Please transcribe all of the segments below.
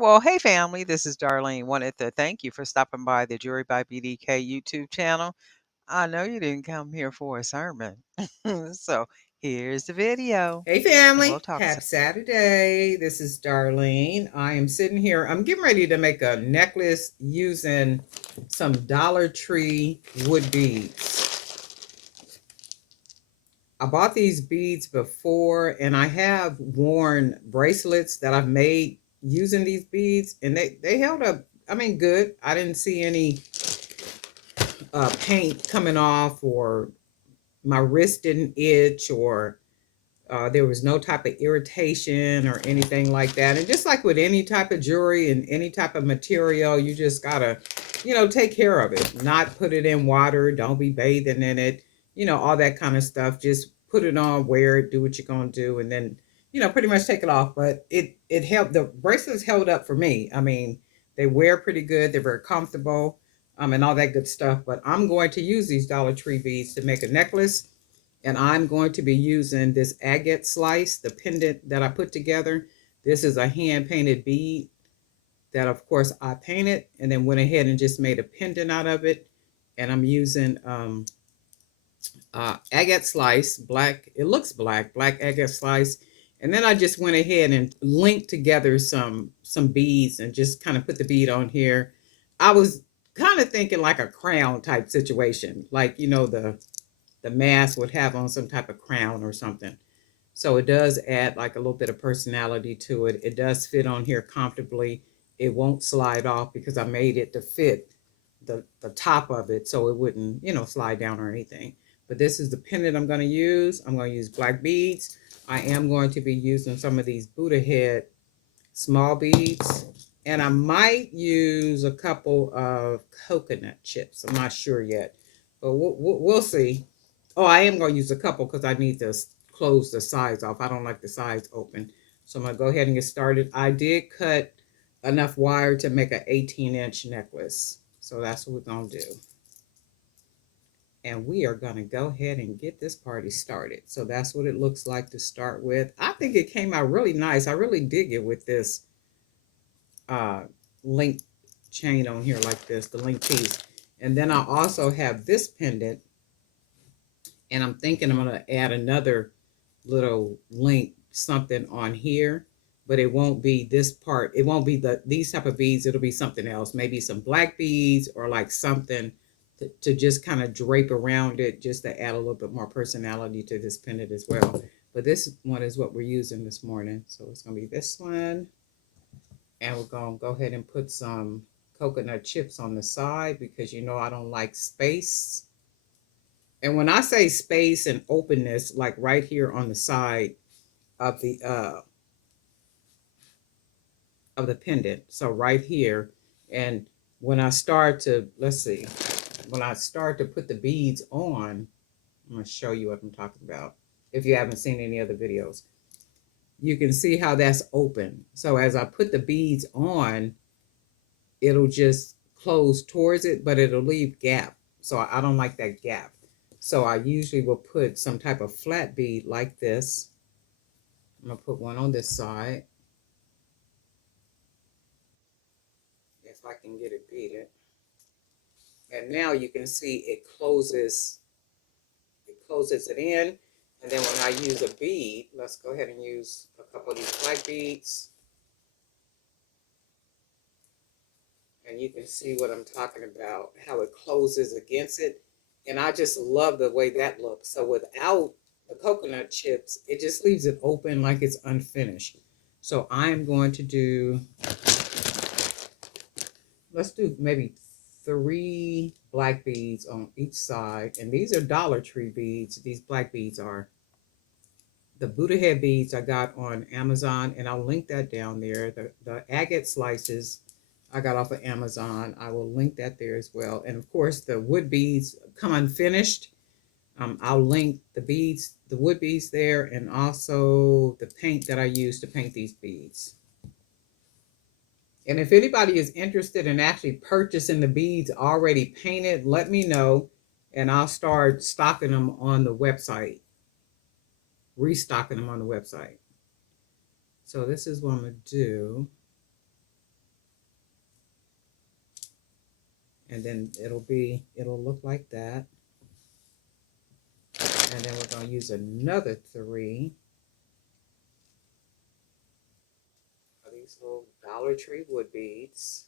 Well, hey family, this is Darlene. Wanted to thank you for stopping by the Jury by BDK YouTube channel. I know you didn't come here for a sermon. So here's the video, Hey and we'll family, talk happy soon. Saturday. This is Darlene. I am sitting here. I'm getting ready to make a necklace using some Dollar Tree wood beads. I bought these beads before and I have worn bracelets that I've made using these beads and they held up, I mean, good. I didn't see any paint coming off or my wrist didn't itch or there was no type of irritation or anything like that. And just like with any type of jewelry and any type of material, you just gotta, take care of it. Not put it in water. Don't be bathing in it. All that kind of stuff. Just put it on, wear it, do what you're gonna do, and then, pretty much take it off. But it helped. The bracelets held up for me. I mean, they wear pretty good. They're very comfortable, and all that good stuff. But I'm going to use these Dollar Tree beads to make a necklace, and I'm going to be using this agate slice, the pendant that I put together. This is a hand painted bead that of course I painted and then went ahead and just made a pendant out of it. And I'm using agate slice, black, it looks black agate slice. And then I just went ahead and linked together some beads and just kind of put the bead on here. I was kind of thinking like a crown type situation, like the mask would have on some type of crown or something. So it does add like a little bit of personality to it. It does fit on here comfortably. It won't slide off because I made it to fit the top of it so it wouldn't, slide down or anything. But this is the pendant I'm going to use. I'm going to use black beads. I am going to be using some of these Buddha head small beads. And I might use a couple of coconut chips. I'm not sure yet, but we'll see. Oh, I am going to use a couple because I need to close the sides off. I don't like the sides open. So I'm going to go ahead and get started. I did cut enough wire to make an 18-inch necklace. So that's what we're going to do. And we are going to go ahead and get this party started. So that's what it looks like to start with. I think it came out really nice. I really dig it with this uh, link chain on here like this, the link piece. And then I also have this pendant, and I'm thinking I'm going to add another little link something on here, but it won't be this part. It won't be these type of beads. It'll be something else, maybe some black beads or like something to just kind of drape around it, just to add a little bit more personality to this pendant as well. But this one is what we're using this morning. So it's going to be this one. And we're going to go ahead and put some coconut chips on the side because I don't like space. And when I say space and openness, like right here on the side of the pendant. So right here. And when I start to, let's see, when I start to put the beads on, I'm going to show you what I'm talking about. If you haven't seen any other videos, you can see how that's open. So as I put the beads on, it'll just close towards it, but it'll leave gap. So I don't like that gap. So I usually will put some type of flat bead like this. I'm going to put one on this side. If I can get it beaded. And now you can see it closes it in. And then when I use a bead, let's go ahead and use a couple of these black beads. And you can see what I'm talking about, how it closes against it. And I just love the way that looks. So without the coconut chips, it just leaves it open like it's unfinished. So I'm going to do, let's do maybe 3 black beads on each side. And these are Dollar Tree beads. These black beads are. The Buddha head beads I got on Amazon, and I'll link that down there. The agate slices I got off of Amazon. I will link that there as well. And of course, the wood beads come unfinished. I'll link the beads, the wood beads there, and also the paint that I use to paint these beads. And if anybody is interested in actually purchasing the beads already painted, let me know, and I'll start stocking them on the website, restocking them on the website. So this is what I'm going to do. And then it'll look like that. And then we're going to use another 3 of these little Dollar Tree wood beads.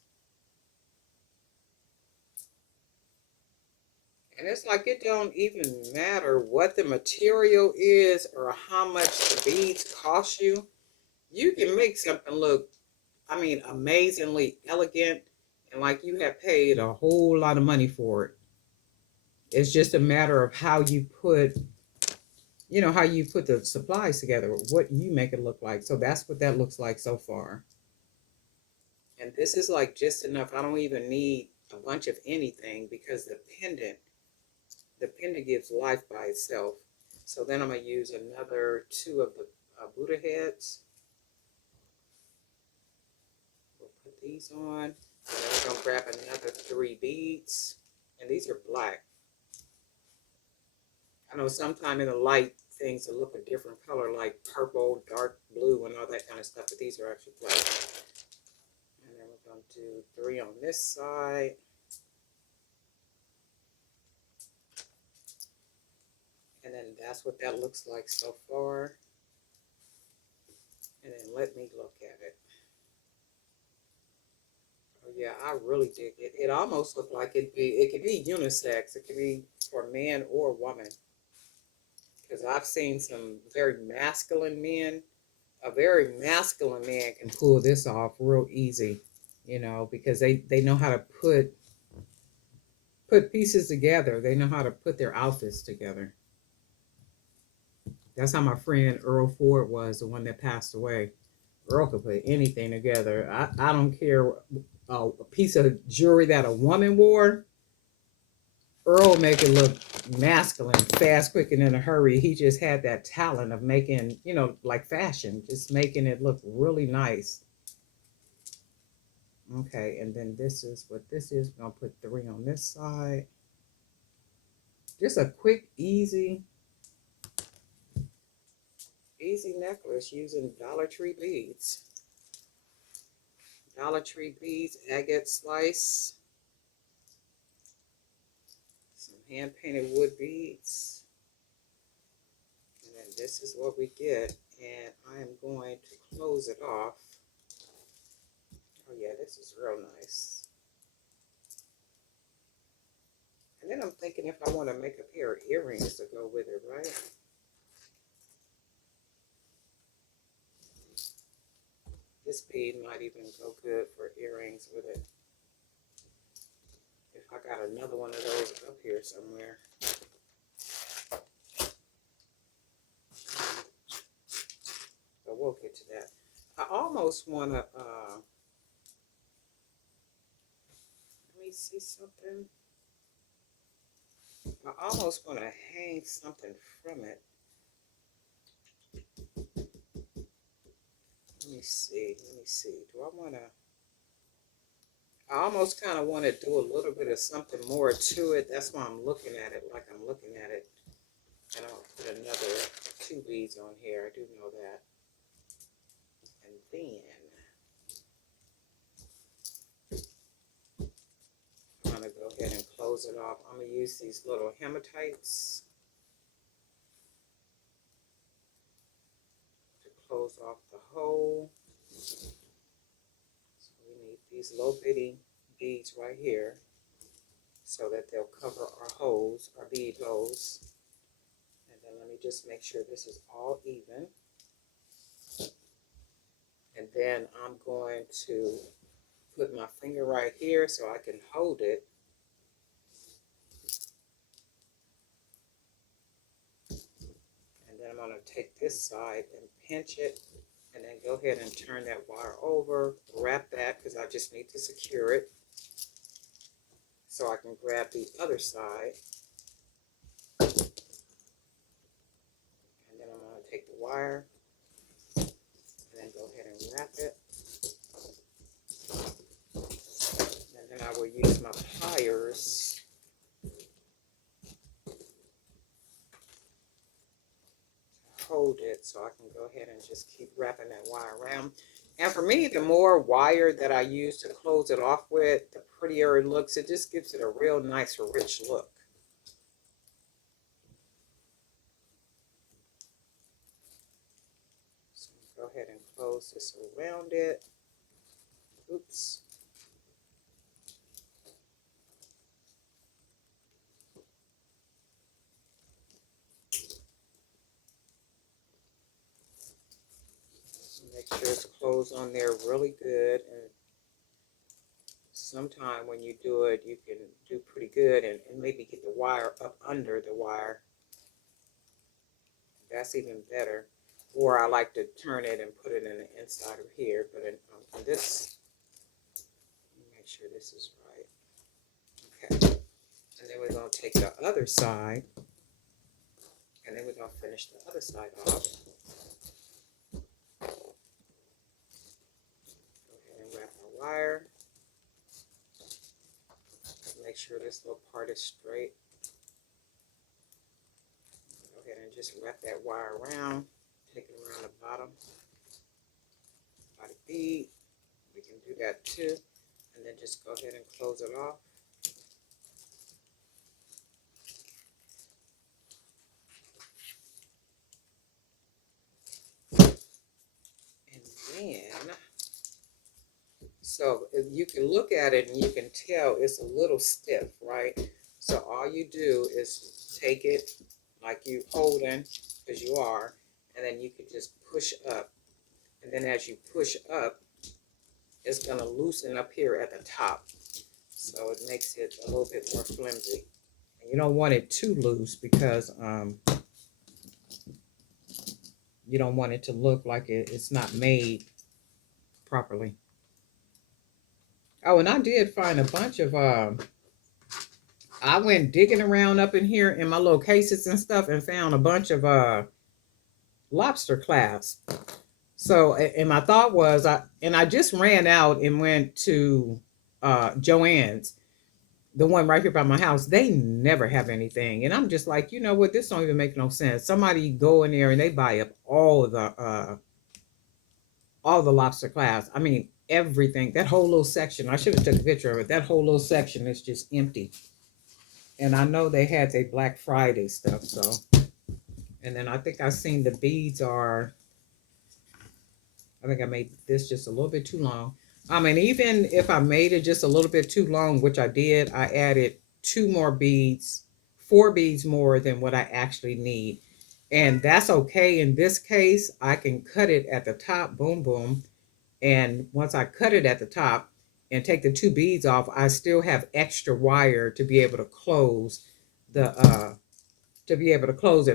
And it's like it don't even matter what the material is or how much the beads cost you. You can make something look, I mean, amazingly elegant and like you have paid a whole lot of money for it. It's just a matter of how you put, how you put the supplies together, what you make it look like. So that's what that looks like so far. And this is like just enough. I don't even need a bunch of anything because the pendant gives life by itself. So then I'm going to use another 2 of the Buddha heads. We'll put these on. And then we're going to grab another 3 beads. And these are black. I know sometimes in the light things will look a different color like purple, dark blue, and all that kind of stuff. But these are actually black. And then we're going to do 3 on this side. And then that's what that looks like so far. And then let me look at it. Oh yeah, I really dig it. It almost looked like it could be unisex. It could be for man or woman. Because I've seen some very masculine men. A very masculine man can pull this off real easy, because they know how to put pieces together. They know how to put their outfits together. That's how my friend Earl Ford was, the one that passed away. Earl could put anything together. I don't care a piece of jewelry that a woman wore. Earl make it look masculine, fast, quick, and in a hurry. He just had that talent of making, like fashion, just making it look really nice. Okay, and then this is what this is. We're gonna put 3 on this side. Just a quick, easy necklace using Dollar Tree beads. Dollar Tree beads, agate slice, some hand painted wood beads. And then this is what we get. And I am going to close it off. Oh yeah, this is real nice. And then I'm thinking if I want to make a pair of earrings to go with it, right? This bead might even go good for earrings with it. If I got another one of those up here somewhere. But we'll get to that. I almost want to, let me see something. I almost want to hang something from it. Let me see. Do I want to? I almost kind of want to do a little bit of something more to it. That's why I'm looking at it like I'm looking at it. And I'll put another 2 beads on here. I do know that. And then I'm going to go ahead and close it off. I'm going to use these little hematites to close off the hole. So we need these little bitty beads right here so that they'll cover our holes, our bead holes. And then let me just make sure this is all even. And then I'm going to put my finger right here so I can hold it. And then I'm going to take this side and pinch it. And then go ahead and turn that wire over, wrap that because I just need to secure it. So I can grab the other side. And then I'm going to take the wire and then go ahead and wrap it. And then I will use my pliers to hold it so I can go ahead and just keep wrapping that wire around. And for me, the more wire that I use to close it off with, the prettier it looks. It just gives it a real nice, rich look. So go ahead and close this around it. Oops. Make sure it's closed on there really good. And sometime when you do it, you can do pretty good and maybe get the wire up under the wire. That's even better. Or I like to turn it and put it in the inside of here. But in this, make sure this is right. Okay. And then we're going to take the other side. And then we're going to finish the other side off. Go ahead and wrap our wire. Make sure this little part is straight. Go ahead and just wrap that wire around. Take it around the bottom. Body bead. We can do that too. And then just go ahead and close it off. And then, so you can look at it and you can tell it's a little stiff, right? So all you do is take it like you holding, because you are, and then you can just push up. And then as you push up, it's going to loosen up here at the top. So it makes it a little bit more flimsy. And you don't want it too loose because you don't want it to look like it's not made properly. Oh, and I did find a bunch of, I went digging around up in here in my little cases and stuff and found a bunch of lobster clasps. So, and my thought was, I just ran out and went to Joann's, the one right here by my house. They never have anything, and I'm just like, you know what? This don't even make no sense. Somebody go in there and they buy up all the lobster clasps. I mean, everything. That whole little section. I should have took a picture of it. That whole little section is just empty. And I know they had their Black Friday stuff. So, and then I think I seen the beads are. I think I made this just a little bit too long. I mean, even if I made it just a little bit too long, which I did, I added 2 more beads, 4 beads more than what I actually need. And that's okay. In this case, I can cut it at the top, boom, boom. And once I cut it at the top and take the 2 beads off, I still have extra wire to be able to close it.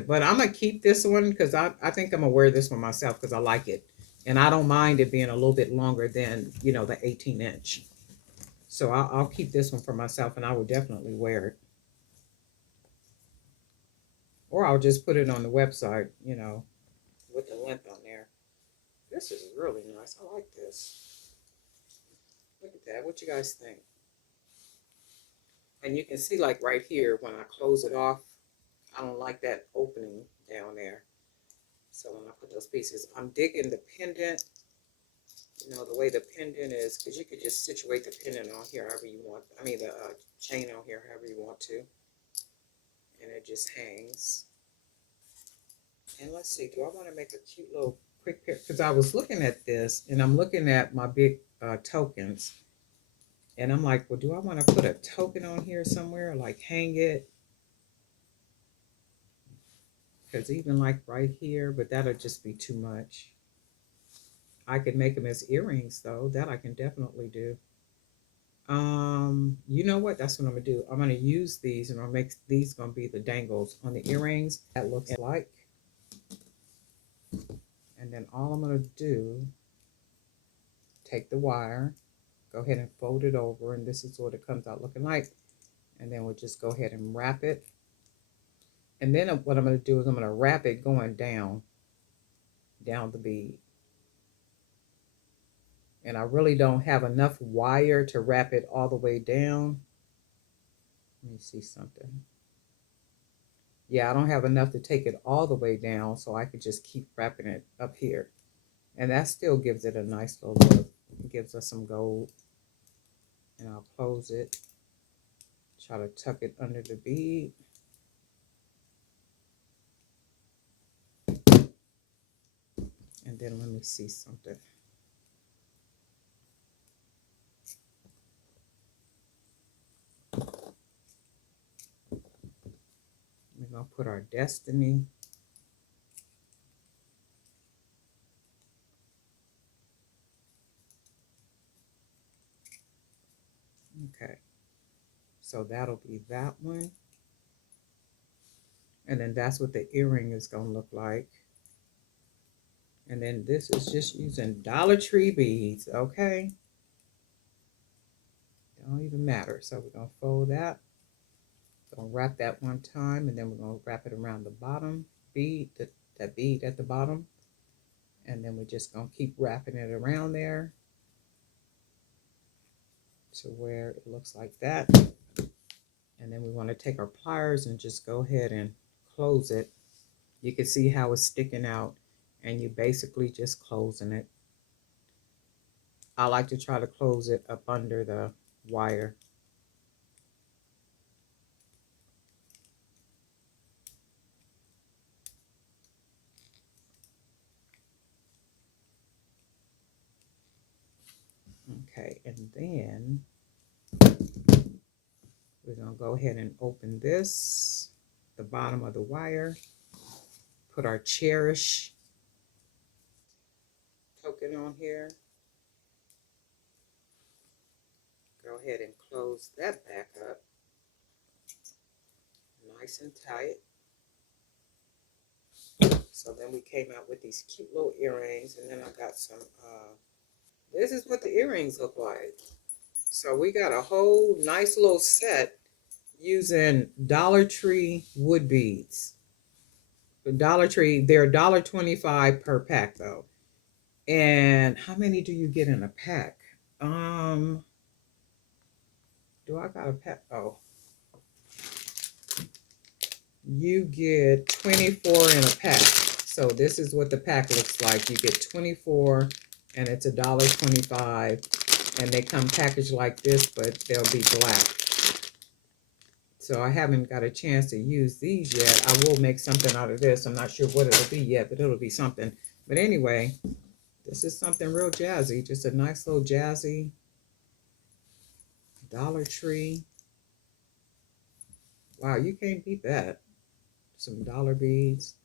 But I'm gonna keep this one because I think I'm gonna wear this one myself because I like it. And I don't mind it being a little bit longer than, the 18 inch. So I'll keep this one for myself and I will definitely wear it. Or I'll just put it on the website, with the length on there. This is really nice. I like this. Look at that. What you guys think? And you can see like right here when I close it off, I don't like that opening down there. So when I put those pieces, I'm digging the pendant, the way the pendant is, because you could just situate the pendant on here however you want. I mean, the chain on here however you want to. And it just hangs. And let's see, do I want to make a cute little quick pair? Because I was looking at this, and I'm looking at my big tokens. And I'm like, well, do I want to put a token on here somewhere, like hang it? Because even like right here, but that'll just be too much. I could make them as earrings though. That I can definitely do. You know what? That's what I'm gonna do. I'm gonna use these and I'll make these gonna be the dangles on the earrings. That looks like. And then all I'm gonna do, take the wire, go ahead and fold it over, and this is what it comes out looking like. And then we'll just go ahead and wrap it. And then what I'm gonna do is I'm gonna wrap it going down the bead. And I really don't have enough wire to wrap it all the way down. Let me see something. Yeah, I don't have enough to take it all the way down, so I could just keep wrapping it up here. And that still gives it a nice little look. It gives us some gold. And I'll close it. Try to tuck it under the bead. And then let me see something. We're going to put our destiny. Okay. So that'll be that one. And then that's what the earring is going to look like. And then this is just using Dollar Tree beads, okay? Don't even matter. So we're going to fold that. Going to wrap that one time, and then we're going to wrap it around the bottom bead, that bead at the bottom. And then we're just going to keep wrapping it around there to where it looks like that. And then we want to take our pliers and just go ahead and close it. You can see how it's sticking out, and you basically just closing it. I like to try to close it up under the wire. Okay, and then we're going to go ahead and open this, the bottom of the wire, put our cherish token on here. Go ahead and close that back up, nice and tight. So then we came out with these cute little earrings, and then I got some, this is what the earrings look like. So we got a whole nice little set using Dollar Tree wood beads. The Dollar Tree, they're $1.25 per pack though. And how many do you get in a pack? Do I got a pack? Oh, you get 24 in a pack. So this is what the pack looks like. You get 24 and it's $1.25. And they come packaged like this, but they'll be black. So I haven't got a chance to use these yet. I will make something out of this. I'm not sure what it'll be yet, but it'll be something. But anyway, this is something real jazzy. Just a nice little jazzy Dollar Tree. Wow, you can't beat that. Some dollar beads.